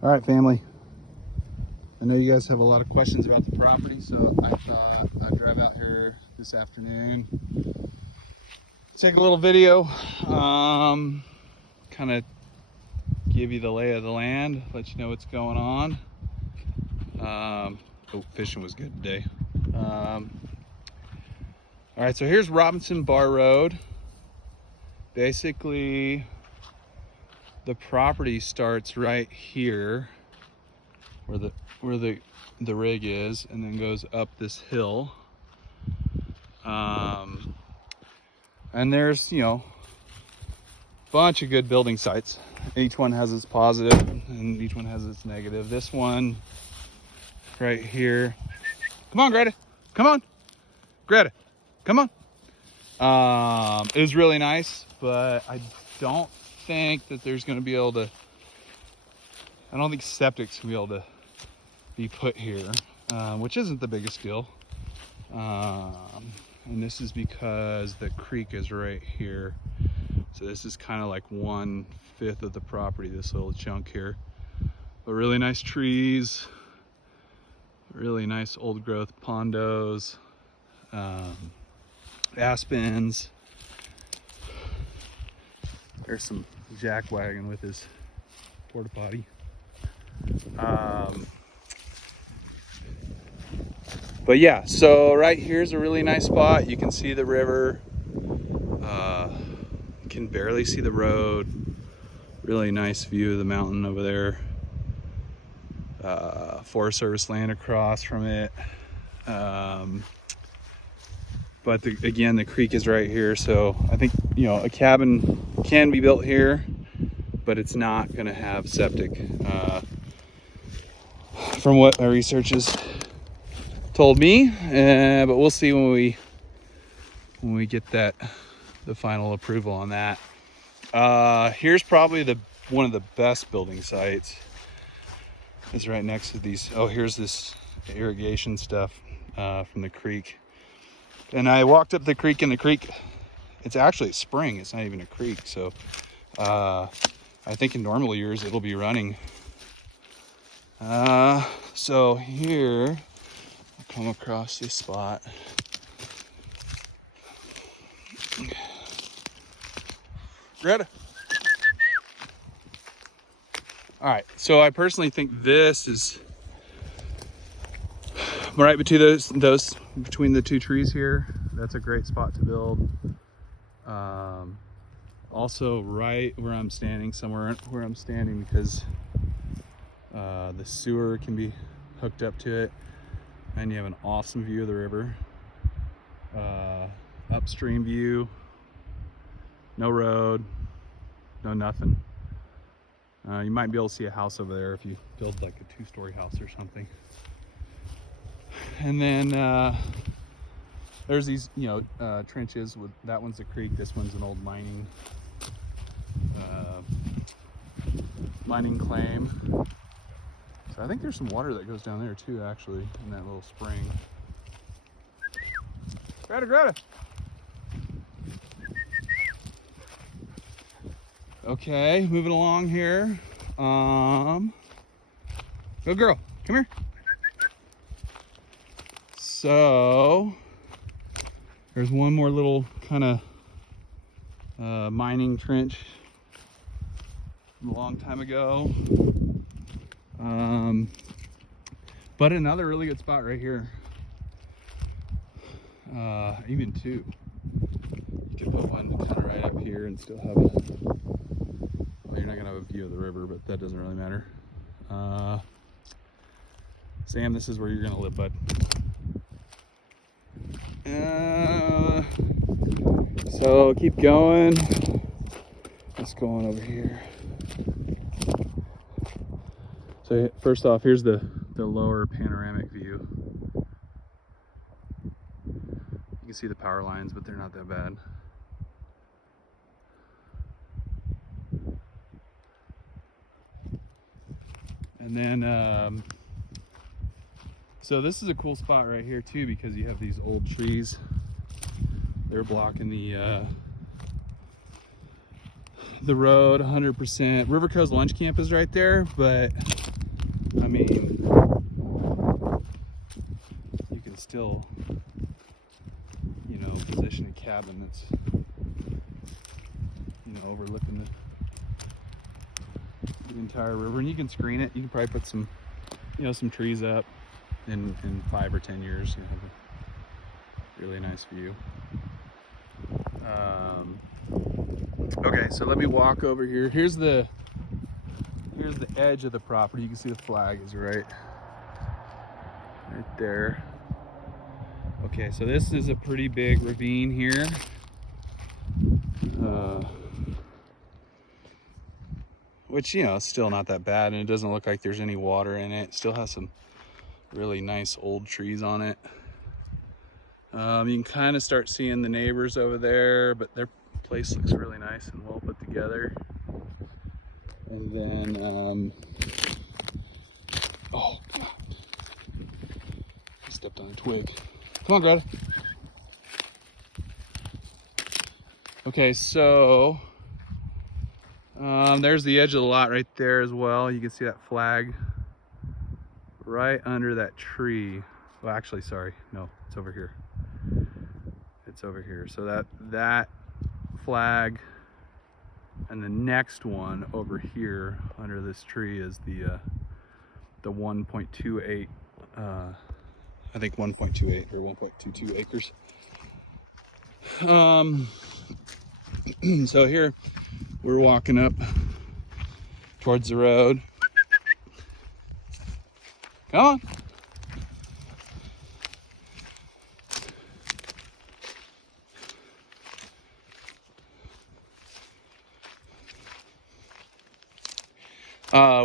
All right, family. I know you guys have a lot of questions about the property, so I thought I'd drive out here this afternoon, take a little video, kind of give you the lay of the land, let you know what's going on. Oh, fishing was good today. All right, so here's Robinson Bar Road. Basically, the property starts right here, where the rig is, and then goes up this hill. And there's, a bunch of good building sites. Each one has its positive and each one has its negative. This one right here. Come on, Greta. Come on. Greta, come on. It was really nice, but I don't think that there's going to be able to, I don't think septic's going to be able to be put here, which isn't the biggest deal. And this is because the creek is right here. So this is kind of like 1/5 of the property, this little chunk here. But really nice trees, really nice old growth pondos, aspens. There's some jackwagon with his porta potty. But yeah, so right here's a really nice spot. You can see the river, can barely see the road. Really nice view of the mountain over there. Forest Service land across from it. But again, the creek is right here, so I think a cabin can be built here, but it's not going to have septic, from what my research has told me. But we'll see when we get the final approval on that. Here's probably one of the best building sites. It's right next to these. Oh, here's this irrigation stuff from the creek. And I walked up the creek, and the creek, it's actually a spring. It's not even a creek. So I think in normal years it'll be running. So here, I'll come across this spot. Greta. All right, so I personally think this is right between those between the two trees here. That's a great spot to build. Also right where I'm standing, somewhere where I'm standing, because the sewer can be hooked up to it, and you have an awesome view of the river. Upstream view, no road, no nothing. You might be able to see a house over there if you build like a 2-story house or something. And then there's these, trenches. With that one's a creek. This one's an old mining claim. So I think there's some water that goes down there too, actually, in that little spring. Greta. Okay, moving along here. Good girl, come here. So there's one more little kind of mining trench from a long time ago. But another really good spot right here. Even two. You could put one kind of right up here and still have a, well, you're not gonna have a view of the river, but that doesn't really matter. Sam, this is where you're gonna live, bud. So keep going. Let's go on over here. So first off, here's the lower panoramic view. You can see the power lines, but they're not that bad. And then, so this is a cool spot right here too, because you have these old trees. They're blocking the road 100%. River Coast Lunch Camp is right there, but I mean, you can still, you know, position a cabin that's, you know, overlooking the entire river, and you can screen it. You can probably put some, you know, some trees up. In 5 or 10 years, you have a really nice view. Okay, so let me walk over here. Here's the edge of the property. You can see the flag is right there. Okay, so this is a pretty big ravine here. Which, you know, it's still not that bad, and it doesn't look like there's any water in it. It still has some really nice old trees on it. You can kind of start seeing the neighbors over there, but their place looks really nice and well put together. And then, oh, God. I stepped on a twig. Come on, Greta. Okay, so there's the edge of the lot right there as well. You can see that flag right under that tree. Well, actually, sorry, no, it's over here. It's over here. So that flag and the next one over here under this tree is the 1.28 I think 1.28 or 1.22 acres. So here we're walking up towards the road. Come on.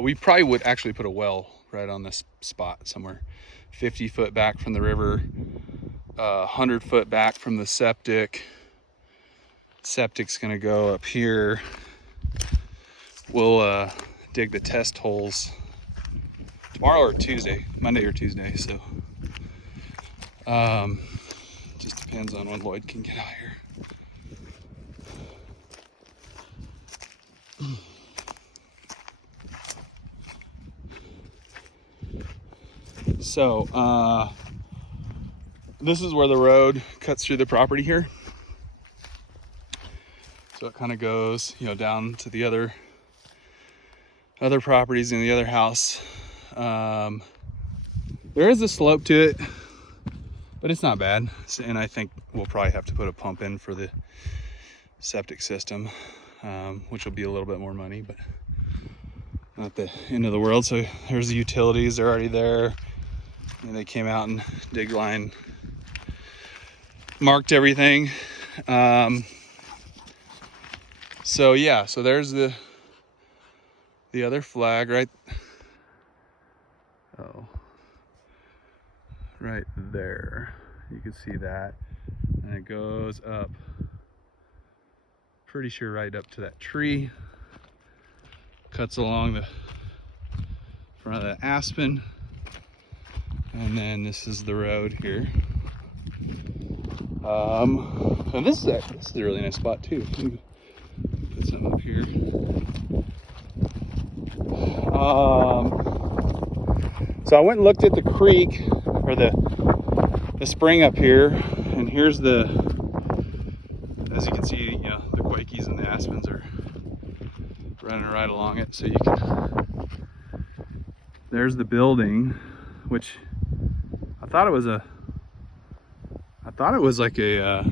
We probably would actually put a well right on this spot somewhere 50 foot back from the river, 100 foot back from the septic. Septic's gonna go up here. We'll dig the test holes tomorrow or Tuesday, Monday or Tuesday. So just depends on when Lloyd can get out here. So this is where the road cuts through the property here. So it kind of goes, you know, down to the other properties in the other house. There is a slope to it, but it's not bad. And I think we'll probably have to put a pump in for the septic system, which will be a little bit more money, but not the end of the world. So there's the utilities, they're already there. And they came out and dig line, marked everything. So yeah, so there's the other flag right there. You can see that, and it goes up, pretty sure right up to that tree, cuts along the front of the aspen, and then this is the road here. And this is a really nice spot too. Put some up here. So I went and looked at the creek, or the spring up here, and here's as you can see, you know, the quakies and the aspens are running right along it. So you can, there's the building, which I thought it was like a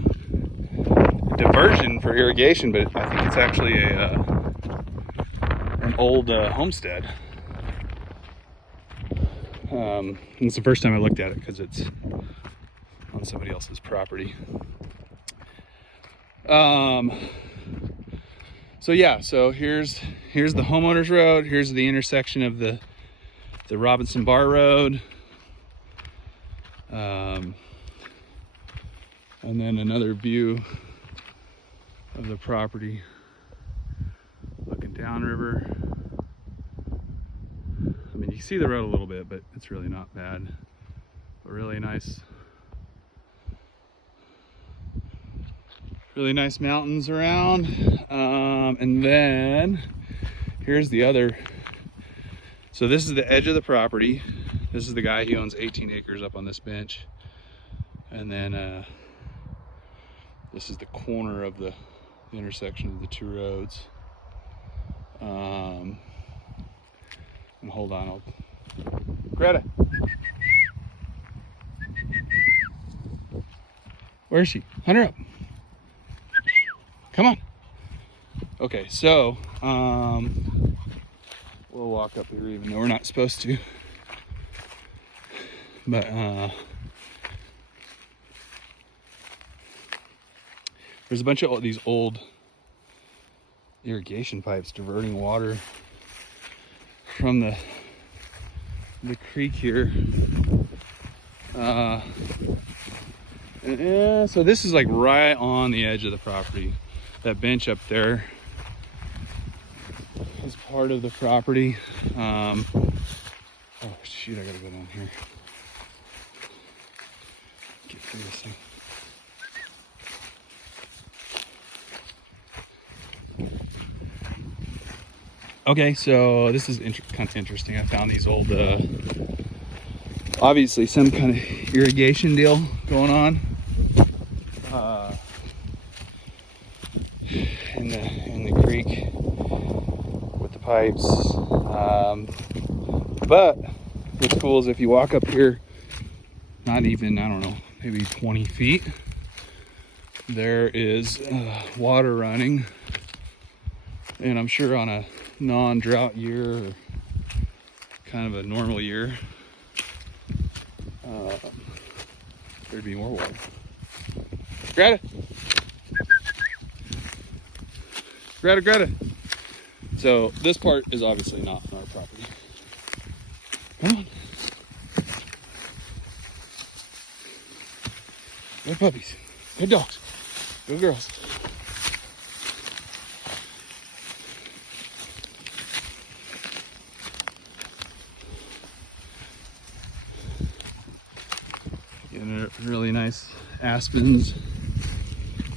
diversion for irrigation, but I think it's actually an old homestead. It's the first time I looked at it because it's on somebody else's property. So yeah, so here's the homeowners road. Here's the intersection of the Robinson Bar Road. And then another view of the property looking downriver. I mean, you can see the road a little bit, but it's really not bad. But really nice mountains around. And then here's the other So this is the edge of the property. This is the guy, he owns 18 acres up on this bench. And then this is the corner of the intersection of the two roads. And hold on, Greta. Where is she? Hunt her up. Come on. Okay, so we'll walk up here even though we're not supposed to. But there's a bunch of these old irrigation pipes diverting water from the creek here. Yeah, so this is like right on the edge of the property. That bench up there is part of the property. Oh shoot, I gotta go down here. Get through this thing. Okay, so this is kind of interesting. I found these old, obviously some kind of irrigation deal going on in the creek with the pipes. But what's cool is if you walk up here, not even, I don't know, maybe 20 feet, there is water running. And I'm sure on a non-drought year or kind of a normal year, there'd be more water. Greta! Greta! So this part is obviously not on our property. Come on. Good puppies. Good dogs. Good girls. Getting really nice aspens.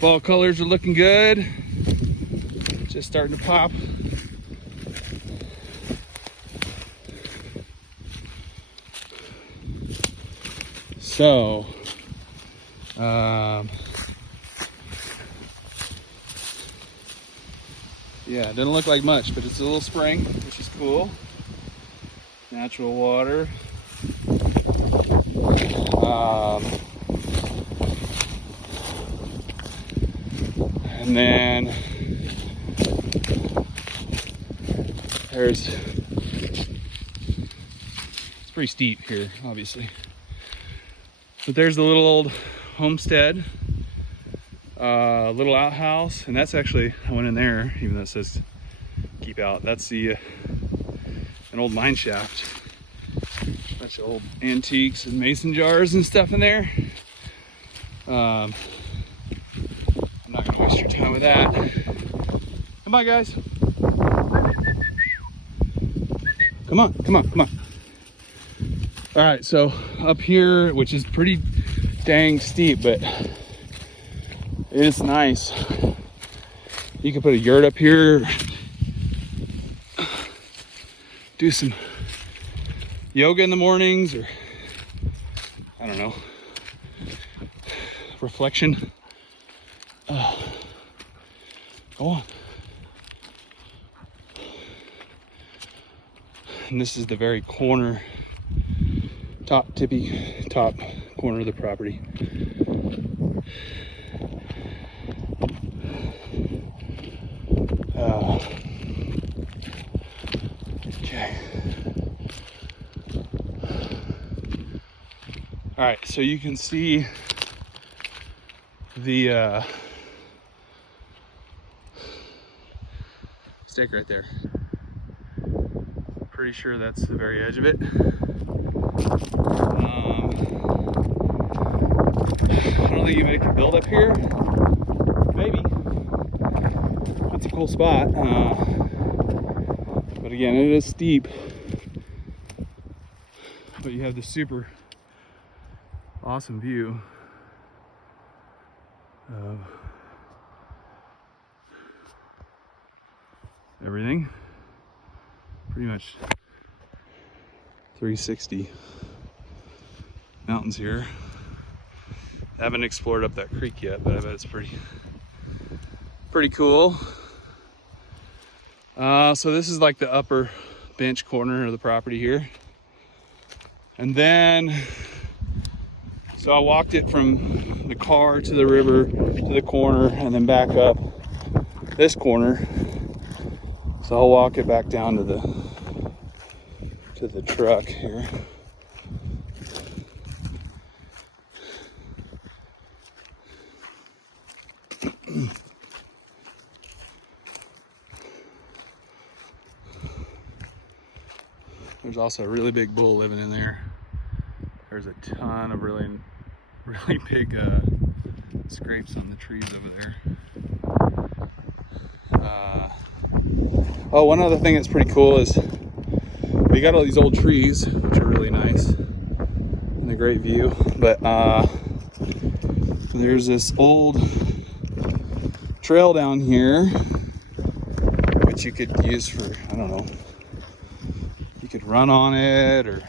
Fall colors are looking good. Just starting to pop. So, yeah, it doesn't look like much, but it's a little spring, which is cool. Natural water. And then it's pretty steep here, obviously. But there's the little old homestead, little outhouse, and that's actually, I went in there, even though it says keep out. That's an old mine shaft. Bunch of old antiques and mason jars and stuff in there. I'm not gonna waste your time with that. Come on, guys. Come on. All right, so up here, which is pretty dang steep, but it is nice. You can put a yurt up here, do some yoga in the mornings, or I don't know, reflection. Go on. And this is the very corner, tippy top corner of the property. Okay. All right, so you can see the stake right there. Pretty sure that's the very edge of it. I don't think anybody can build up here. Maybe. It's a cool spot. But again, it is steep. But you have this super awesome view of everything. Pretty much 360 mountains here. I haven't explored up that creek yet, but I bet it's pretty cool. So this is like the upper bench corner of the property here. And then, so I walked it from the car to the river to the corner and then back up this corner. So I'll walk it back down to the truck here. There's also a really big bull living in there. There's a ton of really big scrapes on the trees over there. Oh, one other thing that's pretty cool is we got all these old trees, which are really nice and a great view. But there's this old trail down here, which you could use for, I don't know, you could run on it or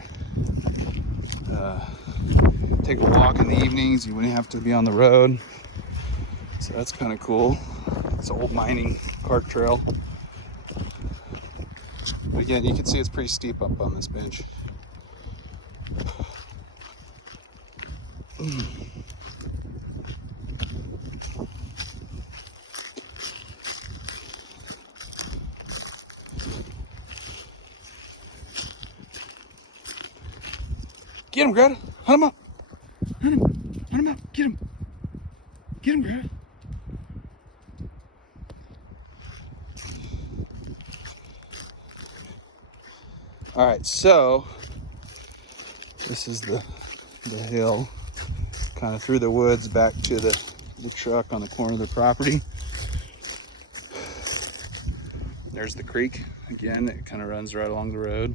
take a walk in the evenings. You wouldn't have to be on the road. So that's kind of cool. It's an old mining cart trail. But again, you can see it's pretty steep up on this bench. Get him, Greta. Hunt him up. Hunt him up. Get him. Get him, Greta. All right, so this is the hill, kind of through the woods back to the truck on the corner of the property. There's the creek again. It kind of runs right along the road.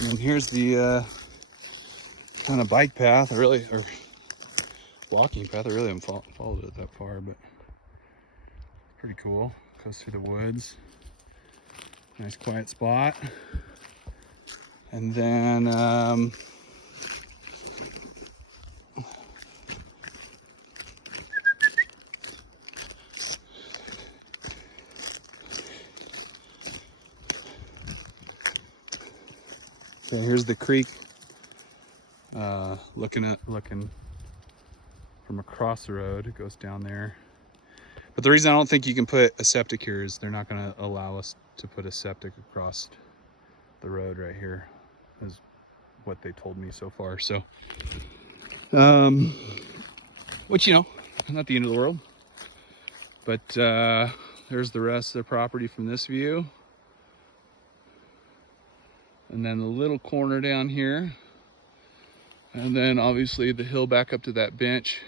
And here's the kind of bike path, or walking path. I really haven't followed it that far, but pretty cool. Goes through the woods. Nice quiet spot. And then so here's the creek. Looking from across the road, it goes down there. But the reason I don't think you can put a septic here is they're not going to allow us to put a septic across the road right here, is what they told me so far. So, which, you know, not the end of the world. But there's the rest of the property from this view. And then the little corner down here. And then obviously the hill back up to that bench.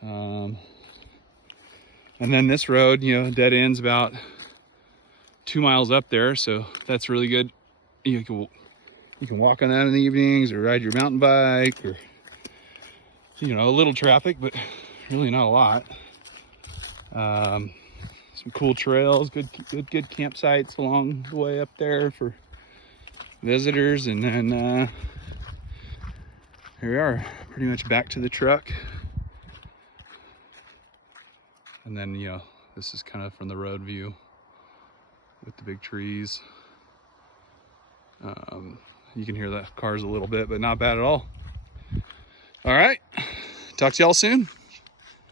And then this road, you know, dead ends about 2 miles up there. So that's really good. You can walk on that in the evenings or ride your mountain bike, or, you know, a little traffic, but really not a lot. Some cool trails, good campsites along the way up there for visitors. And then here we are, pretty much back to the truck. And then, you know, this is kind of from the road view with the big trees. You can hear the cars a little bit, but not bad at all. All right, talk to y'all soon.